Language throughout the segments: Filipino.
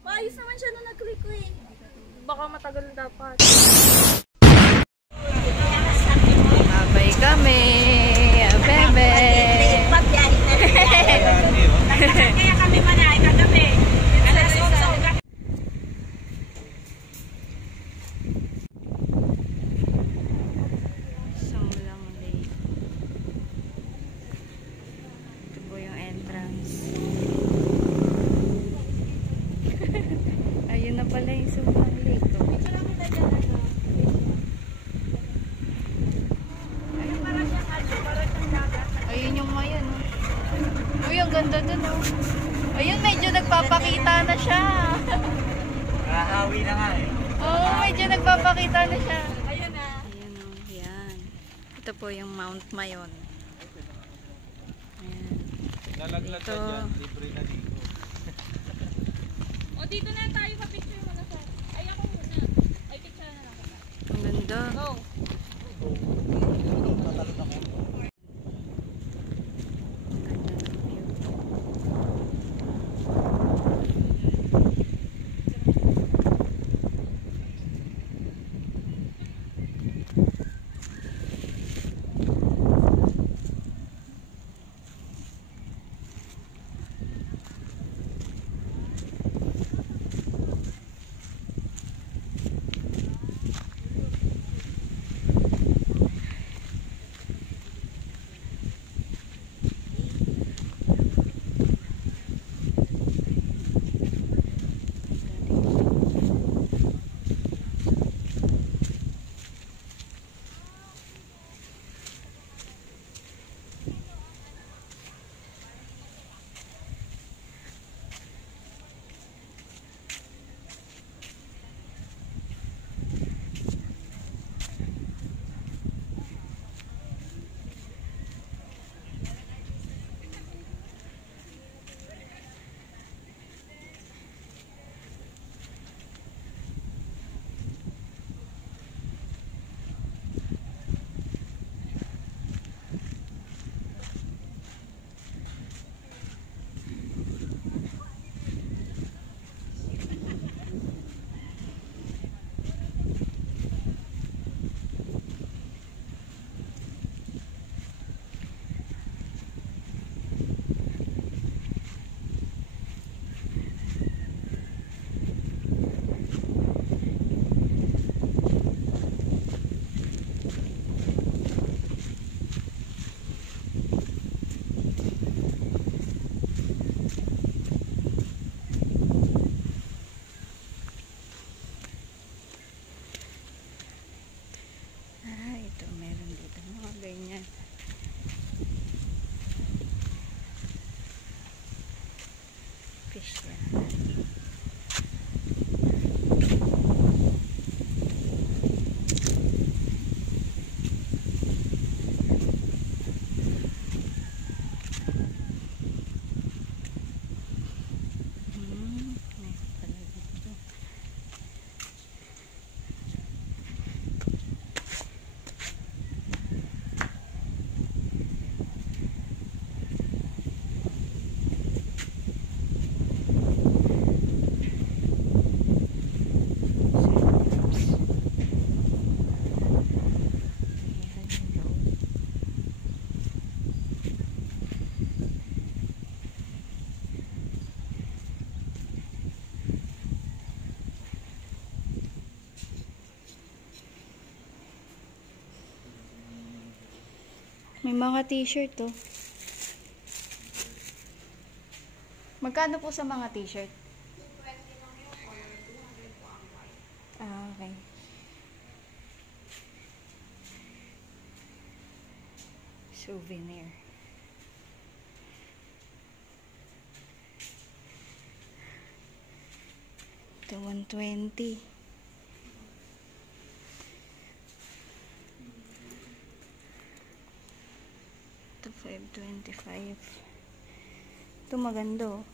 Maayos naman siya nung nag-click ko eh. Baka matagal dapat. Babay kami. Bebe. Kaya kami manay kagabi. Songlang Lake. Ito po yung entrance. Ayun na pala yung Songlang Lake. Ayun yung mayan. Uy, ang ganda dun oh. Ayun, medyo nagpapakita na siya. Nakahawi na nga eh. Oo, medyo nagpapakita na siya. Ayun na. Ayan o, yan. Ito po yung Mount Mayon. Ayan. Lalaglag ka dyan, libre na dito. O, dito na tayo pa-picture muna sa. Ay, ako muna. Ay, picture na lang kita. Ang ganda. Go. Ito, meron dito mga ganyan. Fish yan. May mga t-shirt to. Magkano po sa mga t-shirt? Ah, okay. Souvenir. Ito, 120. Ito, 525. Ito maganda oh.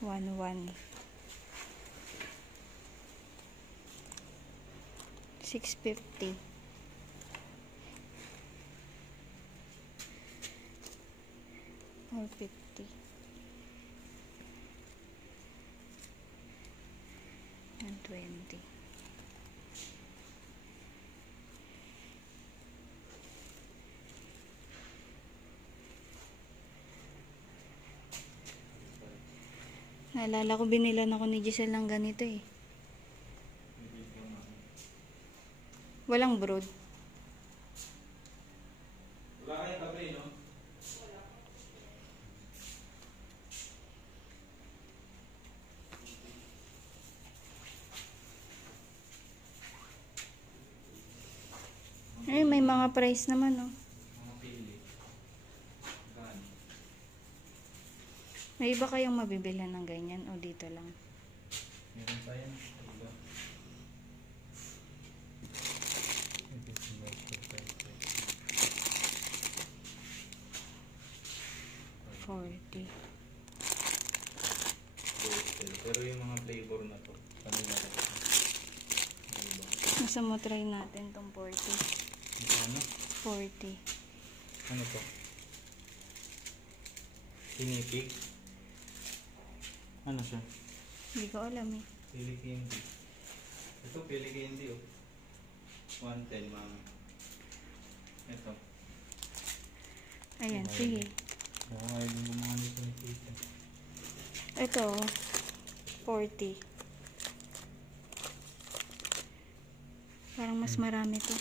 11. 650. $450. Naalala ko, binilan ako ni Giselle ng ganito eh. Walang brood. Wala kayong kape, no? Ay, may mga price naman, oh. Mga pili. Gan. May iba kayong mabibilhan ng ganyan o dito lang? Meron pa yan. Iba. 40. Pero yung mga flavor na to, kanina na to. Iba. Nasa mo try natin tong 40. Ano? 40. Ano to? Pinipig? Ano siya? Hindi ko alam eh. Pili candy. Ito, pili candy, oh. 110, mama. Ito. Ayan, sige. Ayaw din mga nito ni Tita. Ito, 40. Parang mas marami to.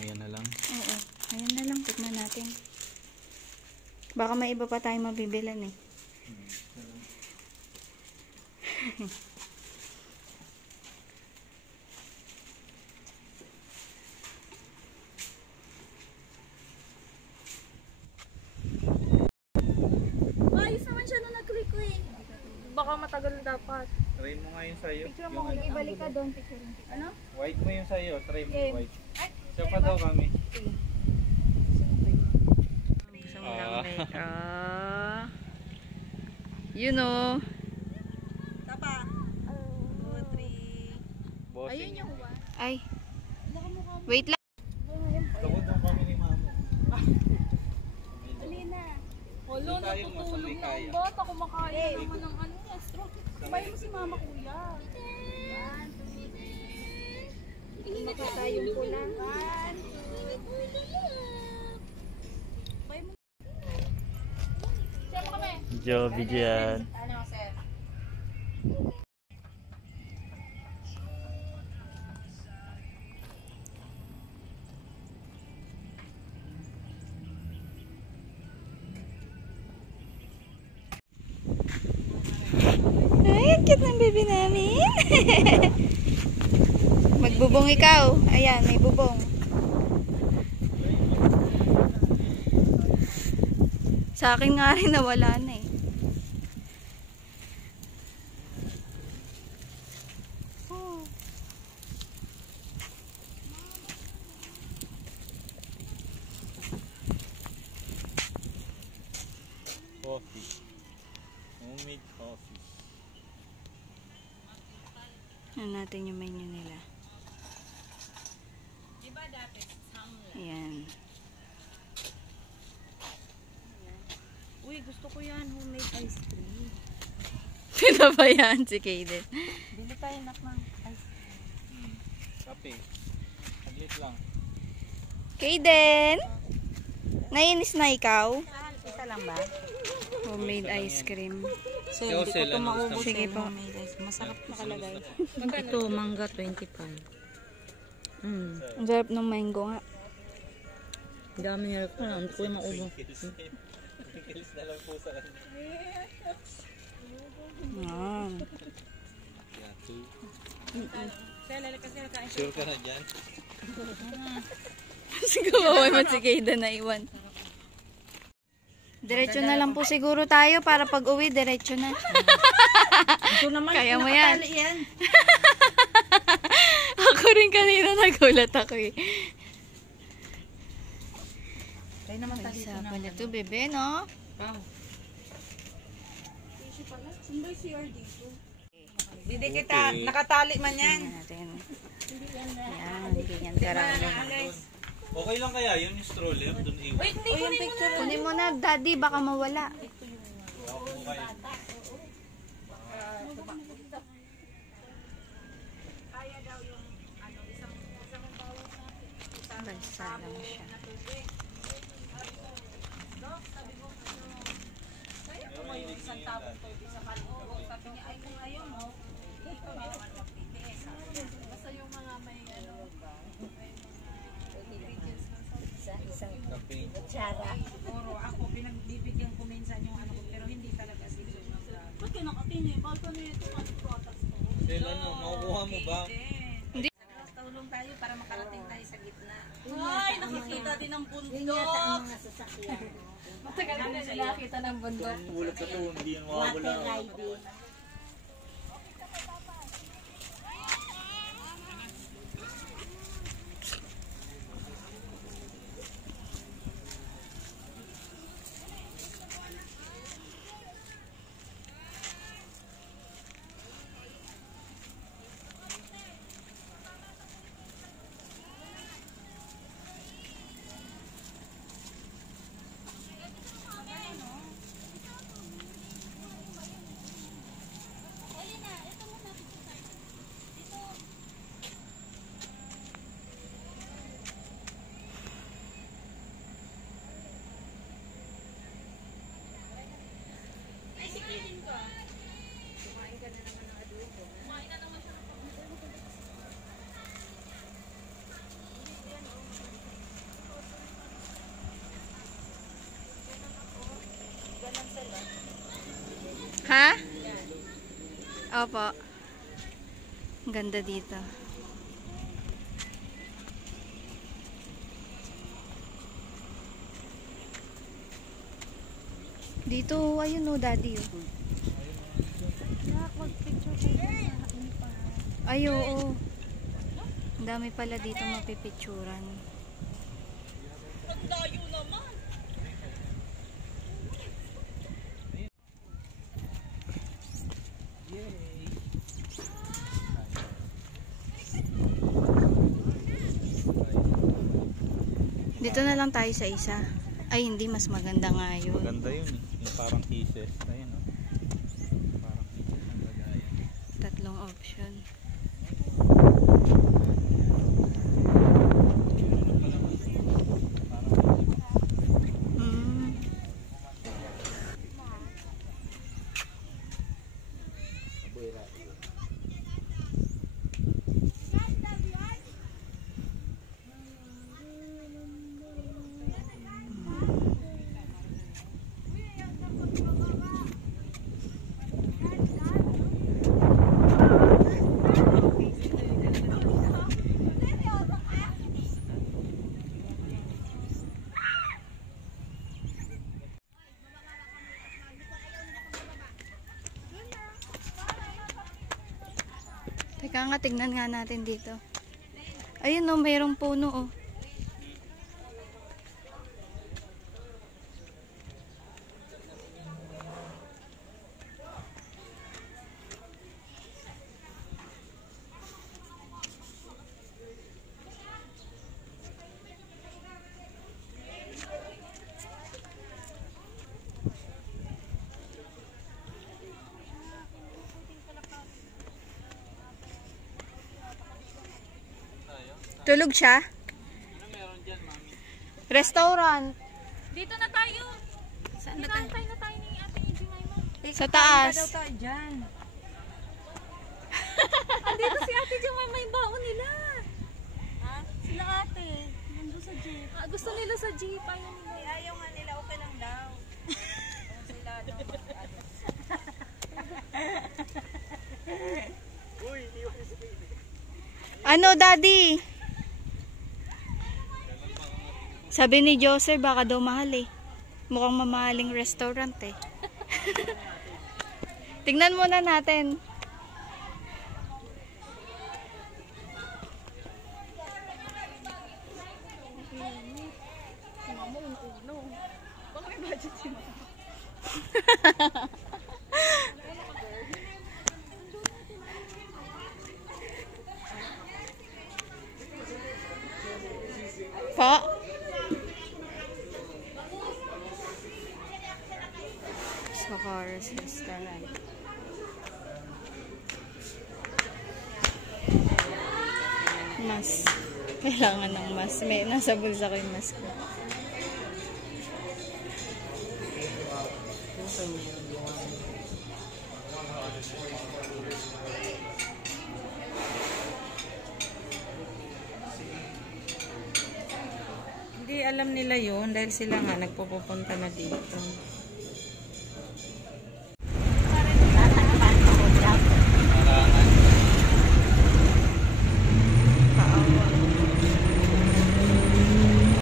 Ayan na lang. Oo. Ayan na lang, tikman natin. Baka may iba pa tayong mabibilan eh. Ayos naman siya nung nag-click ko eh. Baka matagal dapat. Try mo nga yung sa'yo. Picture mo kung ibalik ka doon, picture mo. Ano? White mo yung sa'yo. Try mo Game. white. Siya pa daw kami. Gusto mo lang make you know. Tapa. Bossing. yung Ay. Wait lang. Takot ang kami ni Mamo. Alina. Wala, Hindi tayo natutulog masali na kaya. ang bata. Kumakain naman ng ano niya. Stroke. Kumain mo si mama kuya. Makatayong kulangan. Siya mo kami. Joby dyan. Ano, sir? Ay, ang cute ng baby namin. Magbubong ikaw. Ayan, may bubong. Sa akin nga rin nawala na eh. Oh. Coffee. Homemade coffee. Ano natin yung menu nila. Diba dati? Ayan. Uy, gusto ko yan. Homemade ice cream. Sino ba yan? Si Kaden. Bili tayo nak ng ice Kape. Saglit lang. Kaden! Nainis na ikaw? cream. Isa lang ba? Homemade ice cream. So, Ikaw, Sel, ano gusto mo? Sige po. Masarap nakalagay. Ito, mangga 25. Ang sarap ng mango nga. Dami niya ko na. Hindi ko yung maubo. Kilis na lang po sa kanya. Ah. Yeah, two. Sure ka na dyan? Siguro mo si Kaden na iwan. Diretso na lang po siguro tayo para pag uwi, diretso na. Ito naman, Kaya mo yan. nakatali yan. Ako rin kanina nagulat ako eh. Kaya naman tali Isa pala ito, bebe, no? Hindi kita, nakatali man yan. Tingnan natin. Yan, hindi yan karami. Okay lang kaya yun yung stroller doon iwan. Wait, hindi ko picture. Kunin mo na, daddy, baka mawala. Balsa lang siya. pa yung isang tabong toyo sa kaloob. Sabi niya, ay kung ayaw mo, hindi ka bawal magtitiis. Basta yung mga may ano, may mga ingredients na sa Campaign. Siguro ako, pinagbibigyan ko minsan yung ano ko, pero hindi talaga sila. Ba't ka nakatingin? Ba't ka na ito ang products mo? Sel, ano, makukuha mo ba? Hindi. Tulong tayo para makarating tayo sa gitna. Ay, nakikita din ang bundok. matagal na nila nakita ng bundok. Tulad sa to, hindi yan mawawala. Ha? Opo. Ang ganda dito. Dito, ayun o, daddy. Ay, oo. Ang dami pala dito mapipicturan. Ang layo naman. Dito na lang tayo sa isa. Ay, hindi. Mas maganda nga yun. Maganda yun eh. Yung parang kisses. Ayun o. Parang kisses ng lagayan. Tatlong option. Mm. Teka nga, tignan nga natin dito. Ayun o, mayroong puno o. Tulog siya? Restaurant. Dito na tayo. Saan na tayo? Tayo na tayo ni Ate Izzy Maymay. Sa taas. Daw tayo dyan. Andito si Ate Izzy Maymay, baon nila. Ha? Sila ate. Nandun sa jeep. Ah, gusto nila sa jeep. Ayaw nila. Ayaw nga nila, okay lang daw. Sila daw. Ano, daddy? Sabi ni Joseph, baka daw mahal eh. Mukhang mamahaling restaurant eh. Tingnan muna natin. Pa? Socorro's Restaurant. Mas. Kailangan ng mas. May nasa bulsa ko yung mas ko. alam nila yun dahil sila nga nagpupunta na dito.